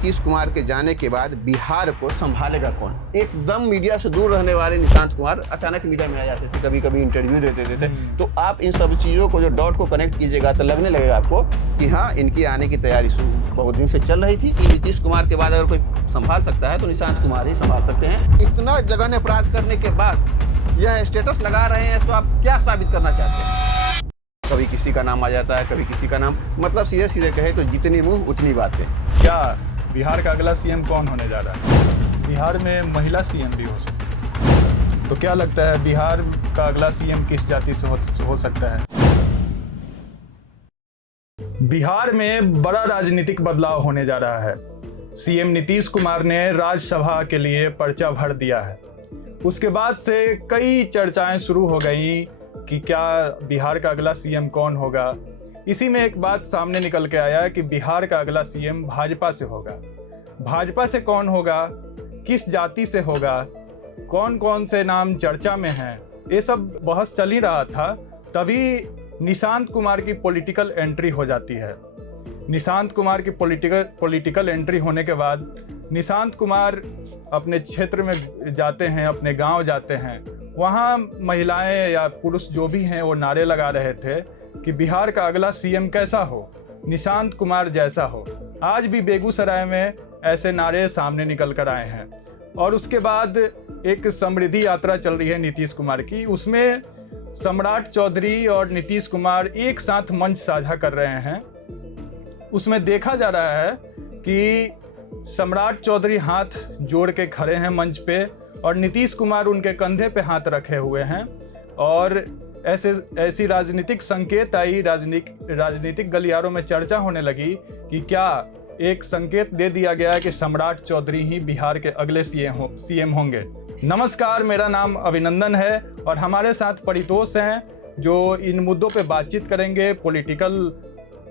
नीतीश कुमार के जाने के बाद बिहार को संभालेगा कौन? एकदम मीडिया से दूर रहने वाले निशांत कुमार अचानक मीडिया में आ जाते थे, कभी कभी इंटरव्यू देते थे। तो आप इन सब चीज़ों को जो डॉट को कनेक्ट कीजिएगा तो लगने लगेगा आपको कि हाँ, इनकी आने की तैयारी बहुत दिन से चल रही थी कि नीतीश कुमार के बाद अगर कोई संभाल सकता है तो निशांत कुमार ही संभाल सकते हैं। इतना जघन्य अपराध करने के बाद यह स्टेटस लगा रहे हैं, तो आप क्या साबित करना चाहते हैं? कभी किसी का नाम आ जाता है, कभी किसी का नाम, मतलब सीधे सीधे कहे तो जितनी मुंह उतनी बातें। क्या बिहार का अगला सीएम कौन होने जा रहा है? बिहार में महिला सीएम भी हो सकती है। तो क्या लगता है बिहार का अगला सीएम किस जाति से हो सकता है? बिहार में बड़ा राजनीतिक बदलाव होने जा रहा है। सीएम नीतीश कुमार ने राज्यसभा के लिए पर्चा भर दिया है। उसके बाद से कई चर्चाएं शुरू हो गई कि क्या बिहार का अगला सीएम कौन होगा। इसी में एक बात सामने निकल के आया कि बिहार का अगला सीएम भाजपा से होगा। भाजपा से कौन होगा, किस जाति से होगा, कौन कौन से नाम चर्चा में हैं, ये सब बहस चल ही रहा था। तभी निशांत कुमार की पॉलिटिकल एंट्री हो जाती है। निशांत कुमार की पॉलिटिकल एंट्री होने के बाद निशांत कुमार अपने क्षेत्र में जाते हैं, अपने गांव जाते हैं। वहाँ महिलाएं या पुरुष जो भी हैं वो नारे लगा रहे थे कि बिहार का अगला सीएम कैसा हो, निशांत कुमार जैसा हो। आज भी बेगूसराय में ऐसे नारे सामने निकल कर आए हैं। और उसके बाद एक समृद्धि यात्रा चल रही है नीतीश कुमार की, उसमें सम्राट चौधरी और नीतीश कुमार एक साथ मंच साझा कर रहे हैं। उसमें देखा जा रहा है कि सम्राट चौधरी हाथ जोड़ के खड़े हैं मंच पे और नीतीश कुमार उनके कंधे पे हाथ रखे हुए हैं। और ऐसी राजनीतिक संकेत आई, राजनीतिक गलियारों में चर्चा होने लगी कि क्या एक संकेत दे दिया गया है कि सम्राट चौधरी ही बिहार के अगले सीएम होंगे। नमस्कार, मेरा नाम अभिनंदन है और हमारे साथ परितोष हैं जो इन मुद्दों पे बातचीत करेंगे। पॉलिटिकल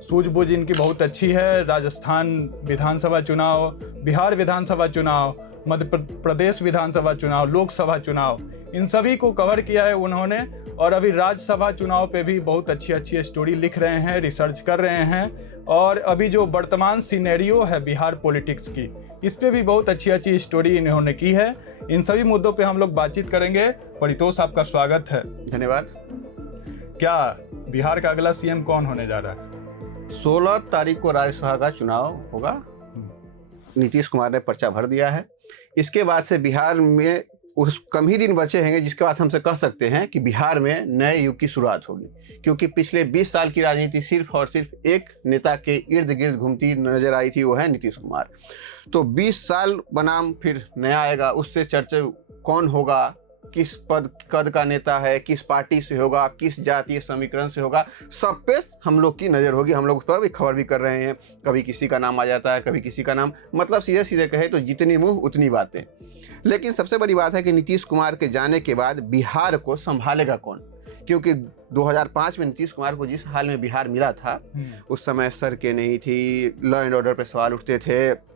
सूझबूझ इनकी बहुत अच्छी है। राजस्थान विधानसभा चुनाव, बिहार विधानसभा चुनाव, मध्य प्रदेश विधानसभा चुनाव, लोकसभा चुनाव, इन सभी को कवर किया है उन्होंने। और अभी राज्यसभा चुनाव पे भी बहुत अच्छी स्टोरी लिख रहे हैं, रिसर्च कर रहे हैं। और अभी जो वर्तमान सिनेरियो है बिहार पॉलिटिक्स की, इस पे भी बहुत अच्छी स्टोरी इन्होंने की है। इन सभी मुद्दों पे हम लोग बातचीत करेंगे। परितोष, आपका स्वागत है। धन्यवाद। क्या बिहार का अगला सीएम कौन होने जा रहा है? 16 तारीख को राज्यसभा का चुनाव होगा। नीतीश कुमार ने पर्चा भर दिया है। इसके बाद से बिहार में उस कम ही दिन बचे हैं जिसके बाद हमसे कह सकते हैं कि बिहार में नए युग की शुरुआत होगी, क्योंकि पिछले 20 साल की राजनीति सिर्फ और सिर्फ एक नेता के इर्द गिर्द घूमती नजर आई थी, वो है नीतीश कुमार। तो 20 साल बनाम फिर नया आएगा, उससे चर्चा कौन होगा, किस कद का नेता है, किस पार्टी से होगा, किस जातीय समीकरण से होगा, सब पे हम लोग की नज़र होगी। हम लोग उस पर भी खबर भी कर रहे हैं। कभी किसी का नाम आ जाता है, कभी किसी का नाम, मतलब सीधे सीधे कहे तो जितनी मुंह उतनी बातें। लेकिन सबसे बड़ी बात है कि नीतीश कुमार के जाने के बाद बिहार को संभालेगा कौन? क्योंकि 2005 में नीतीश कुमार को जिस हाल में बिहार मिला था, उस समय सड़कें नहीं थी, लॉ एंड ऑर्डर पर सवाल उठते थे,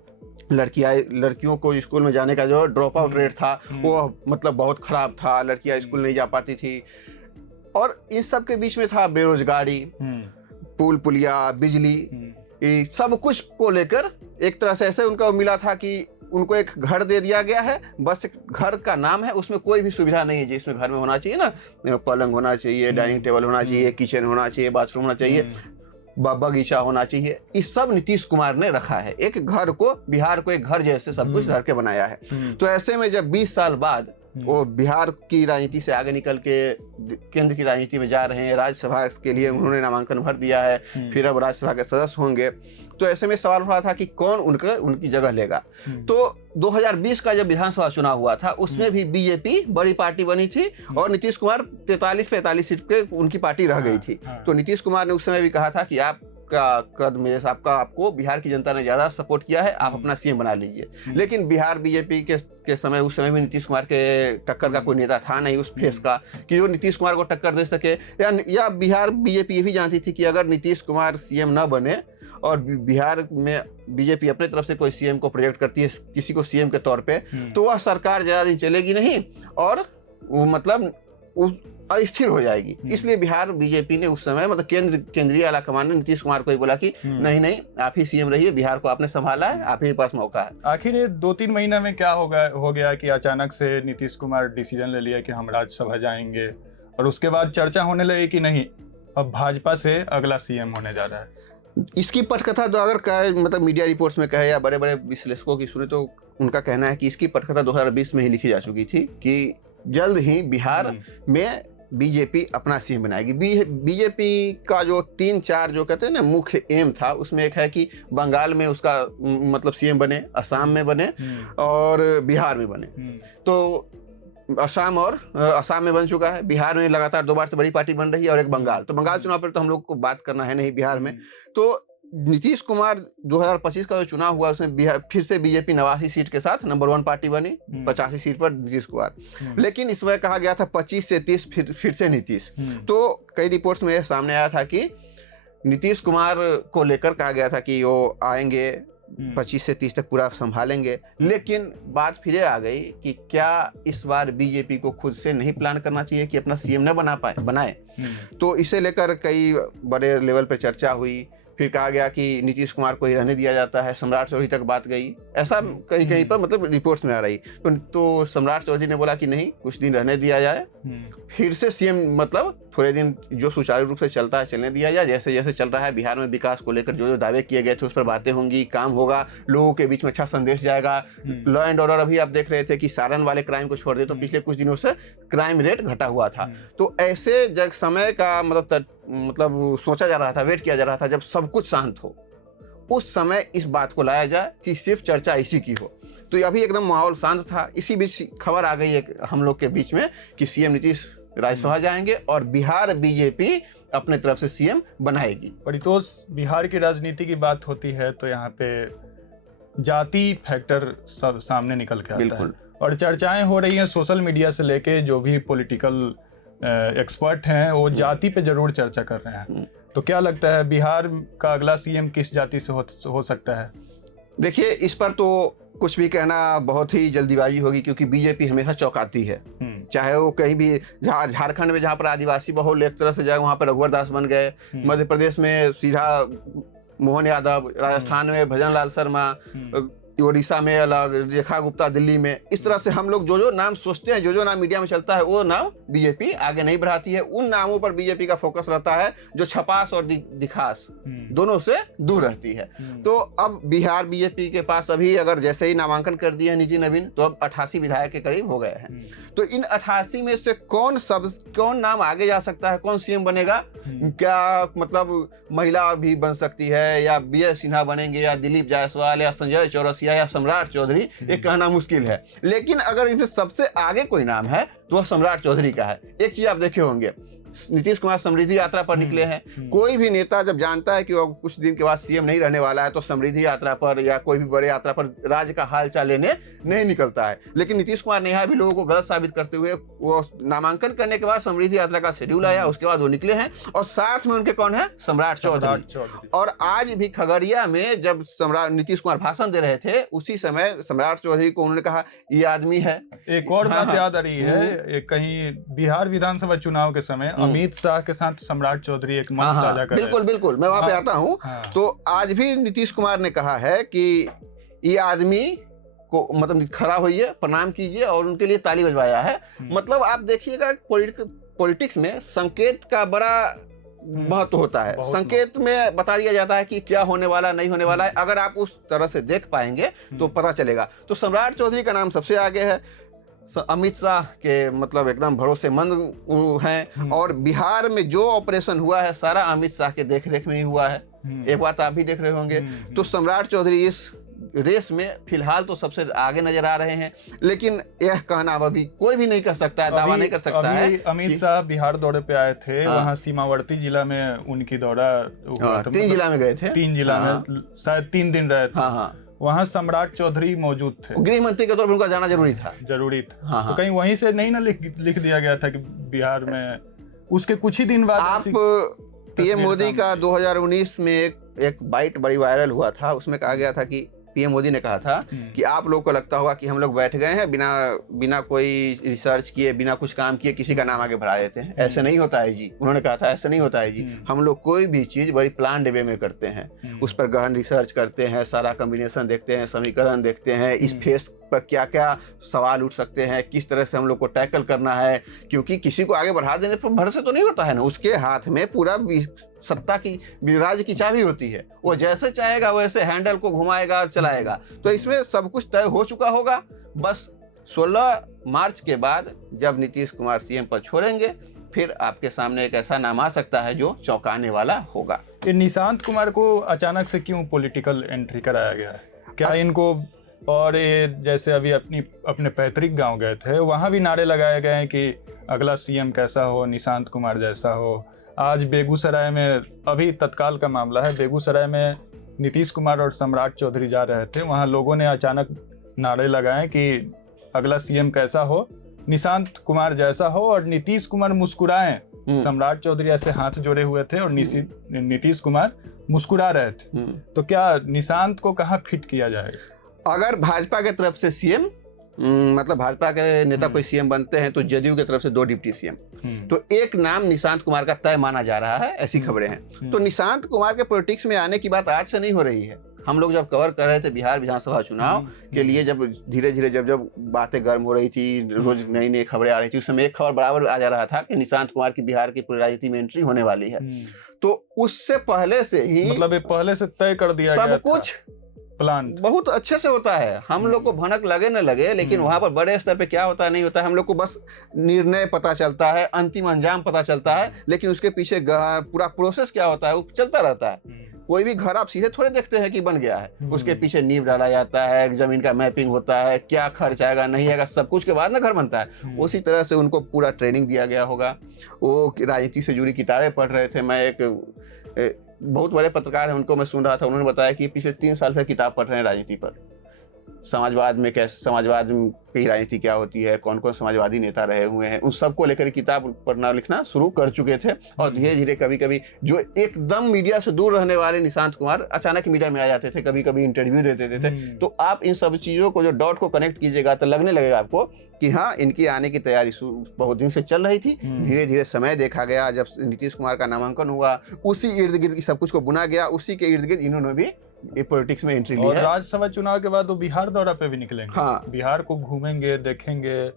लड़कियों को स्कूल में जाने का जो ड्रॉप आउट रेट था वो मतलब बहुत खराब था, लड़कियां स्कूल नहीं जा पाती थी। और इन सब के बीच में था बेरोजगारी, पुल पुलिया, बिजली, सब कुछ को लेकर एक तरह से ऐसे उनका मिला था कि उनको एक घर दे दिया गया है, बस एक घर का नाम है, उसमें कोई भी सुविधा नहीं है जिसमें घर में होना चाहिए ना, पलंग होना चाहिए, डाइनिंग टेबल होना चाहिए, किचन होना चाहिए, बाथरूम होना चाहिए, बगीचा होना चाहिए। इस सब नीतीश कुमार ने रखा है। एक घर को, बिहार को एक घर जैसे सब कुछ घर के बनाया है। तो ऐसे में जब 20 साल बाद वो बिहार की राजनीति से आगे निकल के केंद्र की राजनीति में जा रहे हैं, राज्यसभा के लिए उन्होंने नामांकन भर दिया है, फिर अब राज्यसभा के सदस्य होंगे, तो ऐसे में सवाल उठा था कि कौन उनकी जगह लेगा। तो 2020 का जब विधानसभा चुनाव हुआ था, उसमें भी बीजेपी बड़ी पार्टी बनी थी और नीतीश कुमार 43-45 सीट पे उनकी पार्टी रह गई थी। तो नीतीश कुमार ने उस समय भी कहा था कि आपका कद मेरे साहब का, आपको बिहार की जनता ने ज्यादा सपोर्ट किया है, आप अपना सीएम बना लीजिए। लेकिन बिहार बीजेपी के समय, उस समय भी नीतीश कुमार के टक्कर का कोई नेता था नहीं उस फेस का कि जो नीतीश कुमार को टक्कर दे सके। या बिहार बीजेपी ये भी जानती थी कि अगर नीतीश कुमार सीएम न बने और बिहार में बीजेपी अपने तरफ से कोई सीएम को प्रोजेक्ट करती है, किसी को सीएम के तौर पे, तो वह सरकार ज़्यादा दिन चलेगी नहीं और वो मतलब अस्थिर हो जाएगी। इसलिए बिहार बीजेपी ने उस समय मतलब केंद्रीय आला कमान ने नीतीश कुमार को ही बोला कि नहीं आप ही सीएम रहिए, बिहार को आपने संभाला है, आप ही के पास मौका है। आखिर ये 2-3 महीने में क्या हो गया कि अचानक से नीतीश कुमार डिसीजन ले लिया कि हम राज्यसभा जाएंगे, और उसके बाद चर्चा होने लगी कि नहीं अब भाजपा से अगला सीएम होने जा रहा है। इसकी पटकथा तो अगर कहे मतलब मीडिया रिपोर्ट्स में कहे या बड़े बड़े विश्लेषकों की सुने तो उनका कहना है कि इसकी पटकथा 2020 में ही लिखी जा चुकी थी कि जल्द ही बिहार में बीजेपी अपना सीएम बनाएगी। बीजेपी का जो 3-4 जो कहते हैं ना मुख्य एम था, उसमें एक है कि बंगाल में उसका मतलब सीएम बने, असम में बने और बिहार में बने। तो असम में बन चुका है, बिहार में लगातार 2 बार से बड़ी पार्टी बन रही है, और एक बंगाल। तो बंगाल चुनाव पर तो हम लोग को बात करना है नहीं, बिहार में तो नीतीश कुमार 2025 का जो चुनाव हुआ उसमें फिर से बीजेपी 89 सीट के साथ नंबर 1 पार्टी बनी, 85 सीट पर नीतीश कुमार। लेकिन इस बार कहा गया था 25 से 30 फिर से नीतीश। तो कई रिपोर्ट्स में सामने आया था कि नीतीश कुमार को लेकर कहा गया था कि वो आएंगे 25 से 30 तक पूरा संभालेंगे। लेकिन बात फिर आ गई कि क्या इस बार बीजेपी को खुद से नहीं प्लान करना चाहिए कि अपना सीएम न बनाए। तो इसे लेकर कई बड़े लेवल पर चर्चा हुई। फिर कहा गया कि नीतीश कुमार को ही रहने दिया जाता है, सम्राट चौधरी तक बात गई, ऐसा कहीं कहीं पर मतलब रिपोर्ट्स में आ रही। तो सम्राट चौधरी ने बोला कि नहीं, कुछ दिन रहने दिया जाए, फिर से सीएम मतलब थोड़े दिन जो सुचारू रूप से चलता है चलने दिया जाए। जैसे जैसे चल रहा है बिहार में विकास को लेकर जो दावे किए गए थे उस पर बातें होंगी, काम होगा, लोगों के बीच में अच्छा संदेश जाएगा। लॉ एंड ऑर्डर अभी आप देख रहे थे कि सारण वाले क्राइम को छोड़ दे तो पिछले कुछ दिनों से क्राइम रेट घटा हुआ था। तो ऐसे जब समय का मतलब सोचा जा रहा था, वेट किया जा रहा था जब सब कुछ शांत हो, उस समय इस बात को लाया जाए कि सिर्फ चर्चा इसी की हो। तो अभी एकदम माहौल शांत था। इसी बीच खबर आ गई एक हम लोग के बीच में कि सीएम नीतीश राज्यसभा जाएंगे और बिहार बीजेपी अपने तरफ से सीएम बनाएगी। परितोष, बिहार की राजनीति की बात होती है तो यहाँ पे जाति फैक्टर सब सामने निकल के आता है, और चर्चाएं हो रही हैं सोशल मीडिया से लेके जो भी पॉलिटिकल एक्सपर्ट हैं वो जाति पे जरूर चर्चा कर रहे हैं। तो क्या लगता है बिहार का अगला सीएम किस जाति से हो सकता है? देखिए, इस पर तो कुछ भी कहना बहुत ही जल्दीबाजी होगी, क्योंकि बीजेपी हमेशा चौंकाती है। चाहे वो कहीं भी झारखंड में जहाँ पर आदिवासी बहुल एक तरह से जाए वहाँ पर रघुवर दास बन गए, मध्य प्रदेश में सीधा मोहन यादव, राजस्थान में भजन लाल शर्मा, उड़ीसा में अलग, रेखा गुप्ता दिल्ली में। इस तरह से हम लोग जो नाम सोचते हैं, जो नाम मीडिया में चलता है वो नाम बीजेपी आगे नहीं बढ़ाती है। उन नामों पर बीजेपी का फोकस रहता है जो छपास और दिखास दोनों से दूर रहती है। तो अब बिहार बीजेपी के पास अभी अगर जैसे ही नामांकन कर दिए निजी नवीन, तो अब 88 विधायक के करीब हो गए हैं। तो इन 88 में से कौन नाम आगे जा सकता है, कौन सीएम बनेगा? क्या मतलब महिला भी बन सकती है, या विजय सिन्हा बनेंगे, या दिलीप जायसवाल, या संजय चौरसिया, या सम्राट चौधरी, ये कहना मुश्किल है। लेकिन अगर इनसे सबसे आगे कोई नाम है तो वह सम्राट चौधरी का है। एक चीज आप देखे होंगे, नीतीश कुमार समृद्धि यात्रा पर निकले हैं। कोई भी नेता जब जानता है कि वो कुछ दिन के बाद सीएम नहीं रहने वाला है तो समृद्धि यात्रा पर या कोई भी बड़े यात्रा पर राज्य का हालचाल लेने नहीं निकलता है। लेकिन नीतीश कुमार ने यहाँ भी लोगों को गलत साबित करते हुए वो नामांकन करने के बाद समृद्धि यात्रा का शेड्यूल आया, उसके बाद वो निकले हैं, और साथ में उनके कौन है? सम्राट चौधरी। और आज भी खगड़िया में जब सम्राट नीतीश कुमार भाषण दे रहे थे, उसी समय सम्राट चौधरी को उन्होंने कहा ये आदमी है। एक और बात याद आ रही है, कहीं बिहार विधानसभा चुनाव के समय अमित शाह के साथ सम्राट चौधरी एक मंच साझा कर रहे हैं। बिल्कुल मैं वहां पे आता हूं। तो आज भी नीतीश कुमार ने कहा है कि ये आदमी को मतलब खड़ा होइए, प्रणाम कीजिए, और उनके लिए ताली बजवाया है। मतलब आप देखिएगा पॉलिटिक्स में संकेत का बड़ा महत्व होता है। संकेत में बता दिया जाता है कि क्या होने वाला, नहीं होने वाला है। अगर आप उस तरह से देख पाएंगे तो पता चलेगा। तो सम्राट चौधरी का नाम सबसे आगे है। अमित शाह के मतलब एकदम भरोसेमंद हैं, और बिहार में जो ऑपरेशन हुआ है सारा अमित शाह के देखरेख में ही हुआ है। एक बात आप भी देख रहे होंगे। तो सम्राट चौधरी इस रेस में फिलहाल तो सबसे आगे नजर आ रहे हैं। लेकिन यह कहना अभी कोई भी नहीं कर सकता है, दावा नहीं कर सकता है। अमित शाह बिहार दौरे पे आए थे, वहाँ सीमावर्ती जिला में उनकी दौरा हुआ था। 3 जिला में गए थे, 3 जिला में शायद 3 दिन रहे थे। वहाँ सम्राट चौधरी मौजूद थे, गृह मंत्री के तौर पर उनका जाना जरूरी था। तो कहीं वहीं से नहीं ना लिख दिया गया था कि बिहार में? उसके कुछ ही दिन बाद आप पीएम मोदी का 2019 में एक बाइट बड़ी वायरल हुआ था। उसमें कहा गया था कि पीएम मोदी ने कहा था कि आप लोगों को लगता होगा कि हम लोग बैठ गए हैं बिना कोई रिसर्च किए, बिना कुछ काम किए किसी का नाम आगे बढ़ा देते हैं। ऐसे नहीं होता है जी। उन्होंने कहा था ऐसे नहीं होता है जी। हम लोग कोई भी चीज बड़ी प्लान वे में करते हैं, उस पर गहन रिसर्च करते हैं, सारा कॉम्बिनेशन देखते हैं, समीकरण देखते हैं, इस फेस पर क्या क्या सवाल उठ सकते हैं, किस तरह से हम लोग को टैकल करना है। क्योंकि किसी को आगे बढ़ा देने पर भर से तो नहीं होता है ना, उसके हाथ में पूरा सत्ता की राज्य की चाबी होती है। वो जैसे चाहेगा वैसे हैंडल को घुमाएगा, चलाएगा। तो इसमें सब कुछ तय हो चुका होगा। बस 16 मार्च के बाद जब नीतीश कुमार सीएम पद छोड़ेंगे, फिर आपके सामने एक ऐसा नाम आ सकता है जो चौंकाने वाला होगा। ये निशांत कुमार को अचानक से क्यों पॉलिटिकल एंट्री कराया गया है? क्या इनको, और ये जैसे अभी अपने पैतृक गांव गए थे, वहां भी नारे लगाए गए हैं कि अगला सीएम कैसा हो, निशांत कुमार जैसा हो। आज बेगूसराय में, अभी तत्काल का मामला है, बेगूसराय में नीतीश कुमार और सम्राट चौधरी जा रहे थे, वहां लोगों ने अचानक नारे लगाए कि अगला सीएम कैसा हो, निशांत कुमार जैसा हो, और नीतीश कुमार मुस्कुराएं। सम्राट चौधरी ऐसे हाथ जोड़े हुए थे और नीतीश कुमार मुस्कुरा रहे थे। तो क्या निशांत को कहाँ फिट किया जाएगा? अगर भाजपा के तरफ से सीएम, मतलब भाजपा के नेता कोई सीएम बनते हैं, तो जदयू की तरफ से 2 डिप्टी सीएम, तो एक नाम निशांत कुमार का तय माना जा रहा है, ऐसी खबरें हैं। तो निशांत कुमार के पॉलिटिक्स में आने की बात आज से नहीं हो रही है। हम लोग जब कवर कर रहे थे बिहार विधानसभा चुनाव के लिए, जब धीरे धीरे जब बातें गर्म हो रही थी, रोज नई नई खबरें आ रही थी, उस समय एक खबर बराबर आ जा रहा था कि निशांत कुमार की बिहार की पूरी राजनीति में एंट्री होने वाली है। तो उससे पहले से ही, मतलब ये पहले से तय कर दिया गया सब कुछ प्लान बहुत अच्छे से होता है। हम लोग को भनक लगे न लगे, लेकिन वहां पर बड़े स्तर पे क्या होता है नहीं होता है, हम लोग को बस निर्णय पता चलता है, अंतिम अंजाम पता चलता है, लेकिन उसके पीछे पूरा प्रोसेस क्या होता है वो चलता रहता है। कोई भी घर आप सीधे थोड़े देखते हैं कि बन गया है, उसके पीछे नींव डाला जाता है, जमीन का मैपिंग होता है, क्या खर्च आएगा नहीं आएगा, सब कुछ के बाद ना घर बनता है। उसी तरह से उनको पूरा ट्रेनिंग दिया गया होगा। वो राजनीति से जुड़ी किताबें पढ़ रहे थे। मैं एक बहुत बड़े पत्रकार हैं, उनको मैं सुन रहा था, उन्होंने बताया कि पिछले 3 साल से किताब पढ़ रहे हैं राजनीति पर, समाजवाद में कैसे, समाजवाद की राजनीति क्या होती है, कौन कौन समाजवादी नेता रहे हुए हैं, उन सबको लेकर किताब पढ़ना लिखना शुरू कर चुके थे। और धीरे धीरे कभी कभी जो एकदम मीडिया से दूर रहने वाले निशांत कुमार अचानक मीडिया में आ जाते थे, कभी कभी इंटरव्यू देते थे। तो आप इन सब चीज़ों को जो डॉट को कनेक्ट कीजिएगा तो लगने लगेगा आपको कि हाँ, इनकी आने की तैयारी बहुत दिन से चल रही थी। धीरे धीरे समय देखा गया, जब नीतीश कुमार का नामांकन हुआ, उसी इर्द गिर्द सब कुछ को बुना गया, उसी के इर्द गिर्द इन्होंने भी पॉलिटिक्स में एंट्री ली है। राज्यसभा चुनाव के बाद वो बिहार दौरा पे भी निकलेंगे। हाँ, बिहार को घूमेंगे, देखेंगे।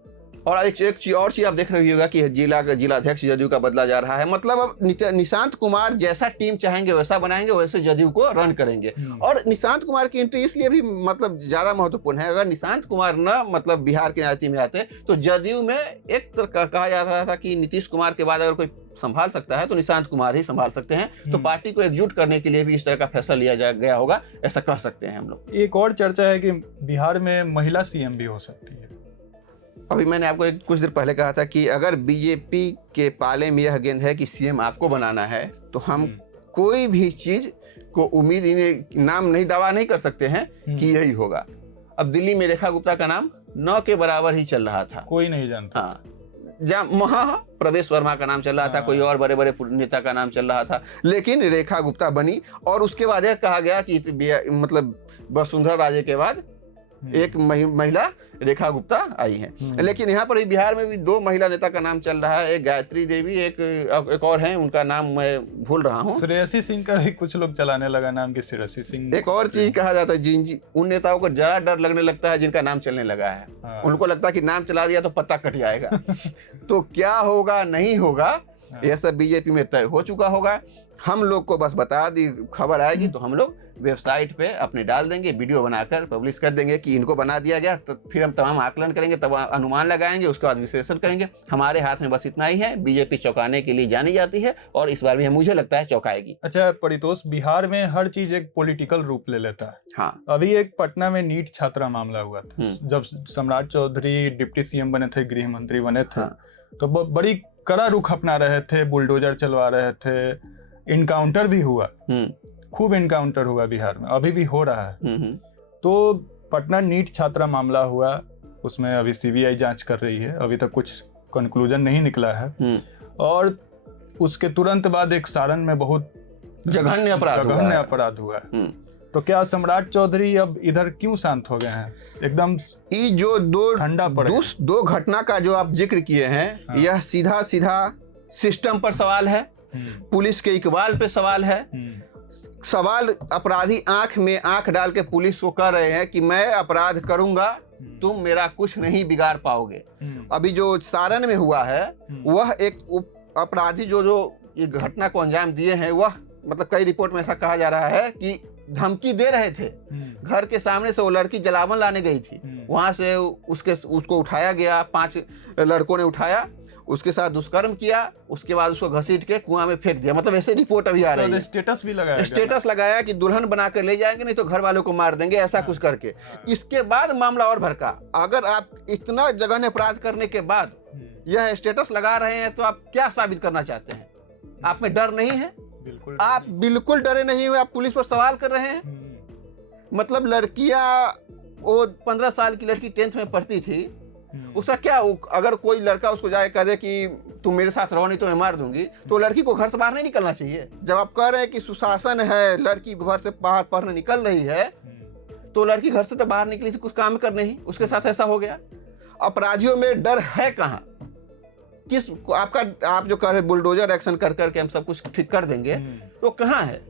और एक चीज आप देख रहे होगा कि जिलाध्यक्ष जदयू का बदला जा रहा है। मतलब अब निशांत कुमार जैसा टीम चाहेंगे वैसा बनाएंगे, वैसे जदयू को रन करेंगे। और निशांत कुमार की एंट्री इसलिए भी मतलब ज्यादा महत्वपूर्ण है। अगर निशांत कुमार न मतलब बिहार की राजनीति में आते तो जदयू में एक तरह कहा जा रहा था कि नीतीश कुमार के बाद अगर कोई संभाल सकता है तो निशांत कुमार ही संभाल सकते हैं। तो पार्टी को एकजुट करने के लिए भी इस तरह का फैसला लिया गया होगा, ऐसा कह सकते हैं हम लोग। एक और चर्चा है कि बिहार में महिला सीएम भी हो सकती है। अभी मैंने आपको कुछ देर पहले कहा था कि अगर बीजेपी के पाले में यह गेंद है कि सीएम आपको बनाना है, तो हम कोई भी चीज को उम्मीद नाम नहीं दावा नहीं कर सकते हैं कि यही होगा। अब दिल्ली में रेखा गुप्ता का नाम 9 के बराबर ही चल रहा था, कोई नहीं जानता। हाँ, जहाँ प्रवेश वर्मा का नाम चल रहा था, कोई और बड़े बड़े नेता का नाम चल रहा था, लेकिन रेखा गुप्ता बनी। और उसके बाद यह कहा गया कि मतलब वसुंधरा राजे के बाद एक महिला रेखा गुप्ता आई है। लेकिन यहाँ पर बिहार में भी 2 महिला नेता का नाम चल रहा है, एक गायत्री देवी, एक और है, उनका नाम मैं भूल रहा हूँ। श्रेयसी सिंह का भी कुछ लोग चलाने लगा नाम कि श्रेयसी सिंह। एक और चीज कहा जाता है, उन नेताओं को ज्यादा डर लगने लगता है जिनका नाम चलने लगा है। हाँ। उनको लगता है कि नाम चला दिया तो पत्ता कट जाएगा। तो क्या होगा नहीं होगा यह सब बीजेपी में तय हो चुका होगा। हम लोग को बस बता दी, खबर आएगी तो हम लोग वेबसाइट पे अपने डाल देंगे, वीडियो बनाकर पब्लिश कर देंगे कि इनको बना दिया गया। तो फिर हम तमाम आकलन करेंगे, तब अनुमान लगाएंगे, उसके बाद विश्लेषण करेंगे। हमारे हाथ में बस इतना ही है। बीजेपी चौंकाने के लिए जानी जाती है और इस बार भी मुझे लगता है चौंकाएगी। अच्छा परितोष, बिहार में हर चीज एक पॉलिटिकल रूप ले लेता है। हाँ, अभी एक पटना में नीट छात्रा मामला हुआ था, जब सम्राट चौधरी डिप्टी सीएम बने थे, गृह मंत्री बने थे। हाँ। तो बड़ी कड़ा रुख अपना रहे थे, बुलडोजर चलवा रहे थे, इनकाउंटर भी हुआ, खूब इनकाउंटर हुआ बिहार में, अभी भी हो रहा है। तो पटना नीट छात्रा मामला हुआ, उसमें अभी सीबीआई जांच कर रही है, अभी तक कुछ कंक्लूजन नहीं निकला है। और उसके तुरंत बाद एक सारण में बहुत जघन्य अपराध हुआ। तो क्या सम्राट चौधरी अब इधर क्यों शांत हो गए हैं? एकदम ये जो ठंडा पड़ गया। दो घटना का जो आप जिक्र किए हैं, हाँ। यह सीधा सीधा सिस्टम पर सवाल है, पुलिस के इकबाल पे सवाल है। सवाल अपराधी आंख में आंख डाल के पुलिस को कह रहे हैं कि मैं अपराध करूंगा, तुम मेरा कुछ नहीं बिगाड़ पाओगे। अभी जो सारण में हुआ है, वह एक अपराधी जो ये घटना को अंजाम दिए हैं, वह मतलब कई रिपोर्ट में ऐसा कहा जा रहा है कि धमकी दे रहे थे। घर के सामने से वो लड़की जलावन लाने गई थी, वहां से उसको उठाया गया, 5 लड़कों ने उठाया, उसके साथ दुष्कर्म किया, उसके बाद उसको घसीट के कुआं में फेंक दिया। मतलब ऐसे रिपोर्ट अभी आ रही है। स्टेटस भी लगाया, स्टेटस लगाया कि दुल्हन बना कर ले जाएंगे, नहीं तो घर वालों को मार देंगे, ऐसा कुछ करके। इसके बाद मामला और भड़का। अगर आप इतना जघन्य अपराध करने के बाद यह स्टेटस लगा रहे हैं, तो आप क्या साबित करना चाहते हैं? आप में डर नहीं है? बिल्कुल आप बिल्कुल डरे नहीं हुए, आप पुलिस पर सवाल कर रहे हैं। मतलब लड़कियां, वो 15 साल की लड़की 10th में पढ़ती थी, उसका क्या, अगर कोई लड़का उसको जाए कह दे कि तुम मेरे साथ रहो नहीं तो मैं मार दूंगी, तो लड़की को घर से बाहर नहीं निकलना चाहिए। जब आप कह रहे हैं कि सुशासन है, लड़की घर से बाहर पढ़ने निकल रही है, तो लड़की घर से तो बाहर निकली थी कुछ काम करने ही, उसके साथ ऐसा हो गया। अपराधियों में डर है कहाँ? किस आप जो कह रहे बुलडोजर एक्शन कर करके हम सब कुछ ठीक कर देंगे, तो कहाँ है?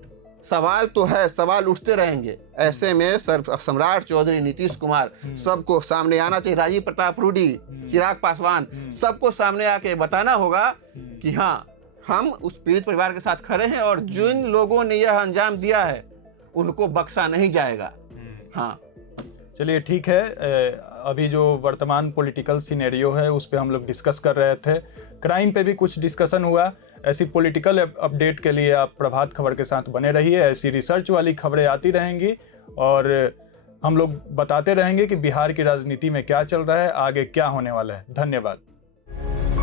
सवाल तो है, सवाल उठते रहेंगे। ऐसे में सम्राट चौधरी, नीतीश कुमार, सबको सामने आना चाहिए। राजीव प्रताप रूडी, चिराग पासवान, सबको सामने आके बताना होगा कि हाँ, हम उस पीड़ित परिवार के साथ खड़े हैं और जिन लोगों ने यह अंजाम दिया है उनको बख्शा नहीं जाएगा। हाँ, चलिए ठीक है। अभी जो वर्तमान पॉलिटिकल सिनेरियो है उस पे हम लोग डिस्कस कर रहे थे, क्राइम पे भी कुछ डिस्कशन हुआ। ऐसी पॉलिटिकल अपडेट के लिए आप प्रभात खबर के साथ बने रहिए। ऐसी रिसर्च वाली खबरें आती रहेंगी और हम लोग बताते रहेंगे कि बिहार की राजनीति में क्या चल रहा है, आगे क्या होने वाला है। धन्यवाद।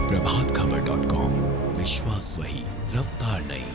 प्रभातखबर.com, विश्वास वही, रफ्तार नहीं।